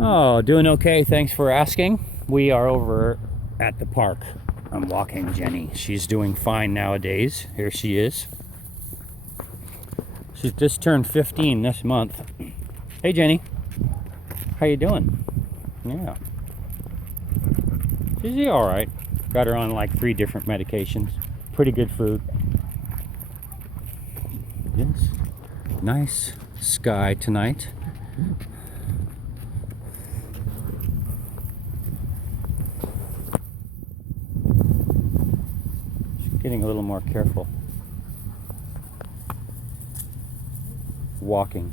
Oh, doing okay. Thanks for asking. We are over at the park. I'm walking Jenny. She's doing fine nowadays. Here she is. She's just turned 15 this month. Hey, Jenny. How you doing? Yeah. She's all right. Got her on like 3 different medications. Pretty good food. Yes. Nice sky tonight. Getting a little more careful walking.